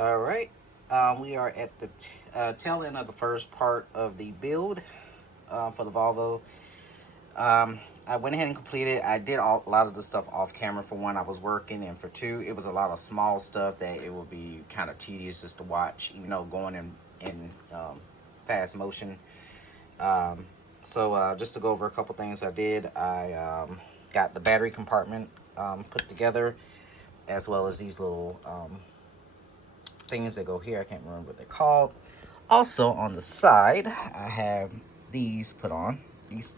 All right. We are at the tail end of the first part of the build for the Volvo. I went ahead and completed. I did a lot of the stuff off camera. For one, I was working, and for two, it was a lot of small stuff that it would be kind of tedious just to watch, even though going in fast motion. Um, just to go over a couple things I did, I got the battery compartment put together, as well as these little things that go here. I can't remember what they're called. Also on the side, I have these put on. These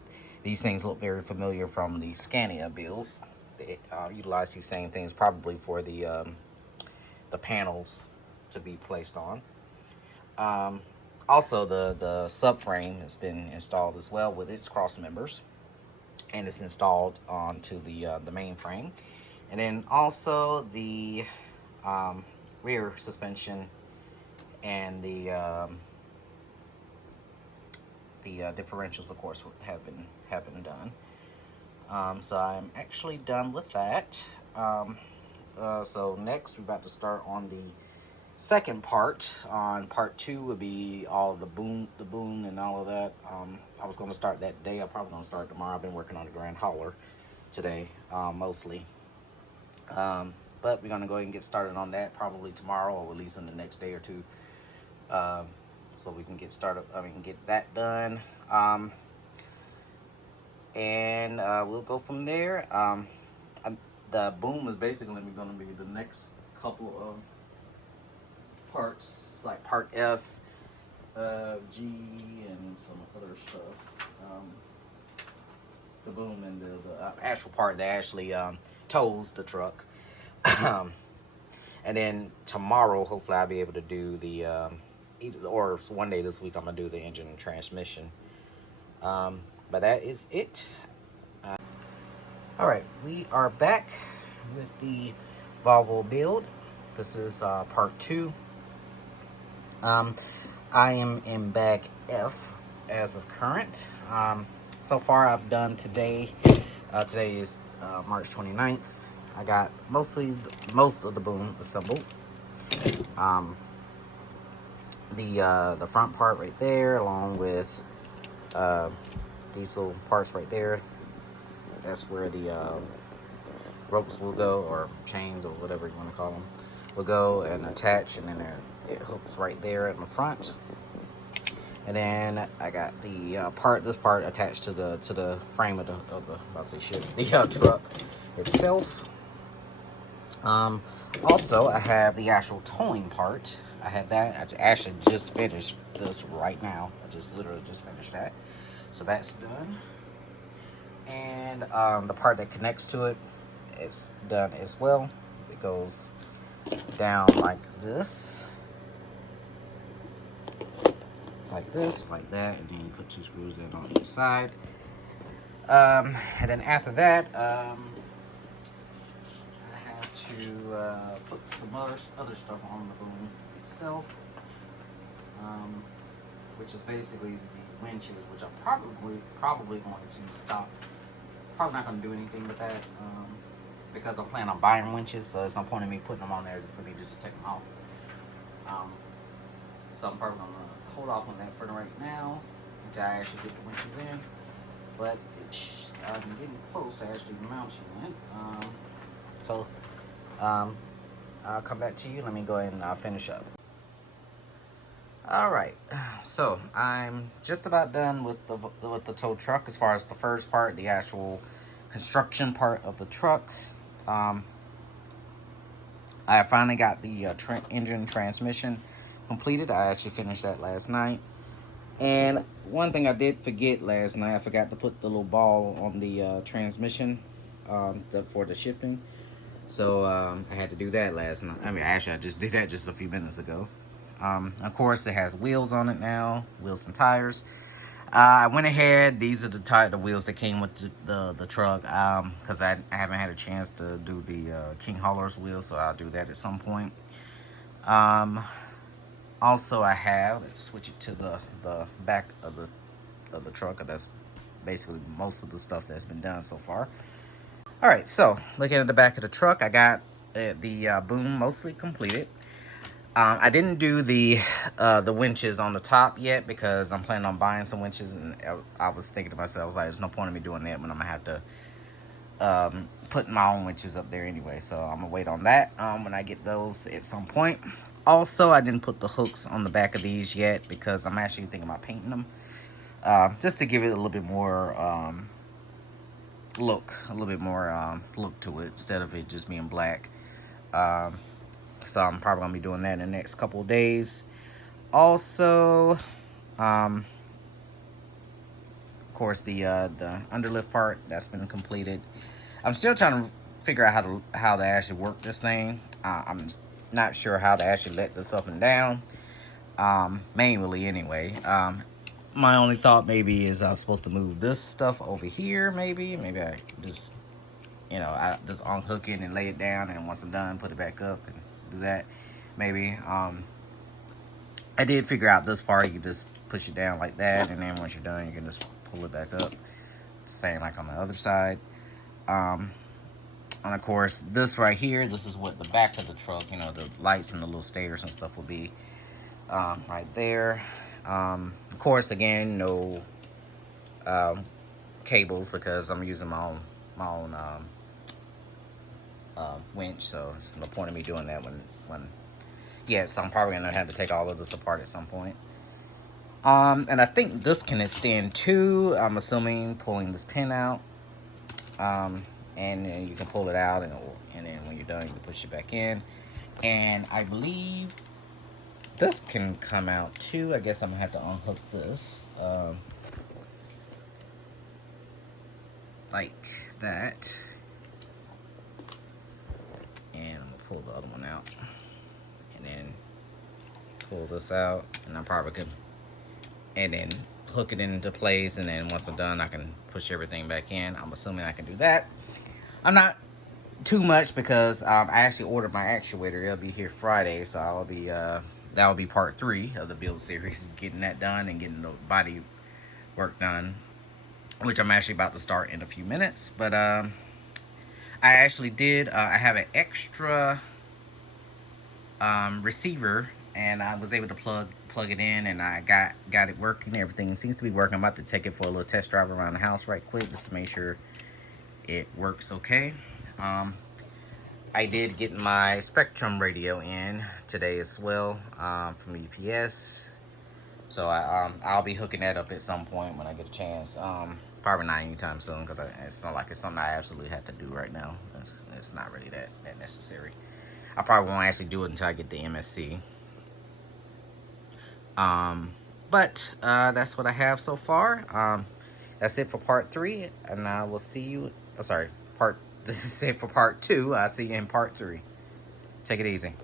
things look very familiar from the Scania build. They utilize these same things probably for the panels to be placed on. Um, Also, the subframe has been installed as well with its cross members, and it's installed onto the main frame. And then also um, rear suspension and the differentials, of course, have been done. So I'm actually done with that. So next, we're about to start on the second part. On part two would be all the boom, and all of that. I was going to start that day. I'm probably going to start tomorrow. I've been working on the Grand Hauler today, mostly. But we're going to go ahead and get started on that probably tomorrow, or at least in the next day or two. Um, so we can get started. I mean, get that done. And we'll go from there. The boom is basically going to be the next couple of parts, like part F, G, and some other stuff. The boom and the actual part that actually tows the truck. And then tomorrow, hopefully, I'll be able to do or one day this week, I'm going to do the engine and transmission. But that is it. All right, we are back with the Volvo build. This is part two. I am in bag F as of current. So far, I've done today. Today is March 29th. I got most of the boom assembled. Um, the front part right there, along with uh, these little parts right there. That's where the ropes will go, or chains, or whatever you want to call them, will go and attach, and then it hooks right there in the front. And then I got the this part attached to the frame of the about to say shit, the truck itself. Also, I have the actual towing part. I have that. I actually just finished this right now. I just literally just finished that, so that's done. And the part that connects to it is done as well. It goes down like this, like that, and then you put two screws in on each side. And then after that, I have to put some other stuff on the boom itself, which is basically the winches, which I'm probably going to stop. Probably not going to do anything with that, because I'm planning on buying winches, so there's no point in me putting them on there for me to just take them off. So I'm probably going to hold off on that for right now until I actually get the winches in. But I'm getting close to actually mounting it. I'll come back to you. Let me go ahead and finish up. All right, so I'm just about done with the tow truck as far as the first part, the actual construction part of the truck. I finally got the engine transmission completed. I actually finished that last night. And one thing I did forget last night, I forgot to put the little ball on the transmission for the shifting. So I had to do that last night. I mean, actually, I just did that just a few minutes ago. Of course, it has wheels on it now, wheels and tires. I went ahead. These are the wheels that came with the truck, because I haven't had a chance to do the King Hauler's wheels, so I'll do that at some point. Also, let's switch it to the back of the truck. That's basically most of the stuff that's been done so far. All right, so looking at the back of the truck, I got the boom mostly completed. I didn't do the winches on the top yet because I'm planning on buying some winches, and I was thinking to myself, I was like, there's no point in me doing that when I'm gonna have to put my own winches up there anyway. So I'm gonna wait on that when I get those at some point. Also, I didn't put the hooks on the back of these yet because I'm actually thinking about painting them, just to give it a little bit more look to it instead of it just being black. Um, so I'm probably gonna be doing that in the next couple of days. Also, of course, the underlift part that's been completed. I'm still trying to figure out how to actually work this thing. I'm not sure how to actually let this up and down, manually anyway. My only thought maybe is I'm supposed to move this stuff over here. Maybe I just I just unhook it and lay it down, and once I'm done, put it back up and do that. Maybe. I did figure out this part. You can just push it down like that, and then once you're done, you can just pull it back up. Same like on the other side. Um, and of course, this right here, this is what the back of the truck, the lights and the little stairs and stuff will be right there. Of course, again, no cables because I'm using my own winch, so there's no point in me doing that when yeah. So I'm probably gonna have to take all of this apart at some point. And I think this can extend too. I'm assuming pulling this pin out, and then you can pull it out, and then when you're done, you can push it back in. And I believe this can come out too. I guess I'm gonna have to unhook this, like that, and I'm gonna pull the other one out, and then pull this out, and I probably could, and then hook it into place, and then once I'm done, I can push everything back in. I'm assuming I can do that. I'm not too much because I actually ordered my actuator. It'll be here Friday, so I'll be that'll be part 3 of the build series, getting that done and getting the body work done, which I'm actually about to start in a few minutes. But I actually did. I have an extra receiver, and I was able to plug it in, and I got it working. Everything seems to be working. I'm about to take it for a little test drive around the house right quick just to make sure it works okay. I did get my Spectrum radio in today as well, from UPS. So I'll be hooking that up at some point when I get a chance. Probably not anytime soon because it's not like it's something I absolutely have to do right now. It's not really that necessary. I probably won't actually do it until I get the MSC. But that's what I have so far. That's it for part 3, and I will see you. Oh, sorry, part. This is it for part 2. I'll see you in part 3. Take it easy.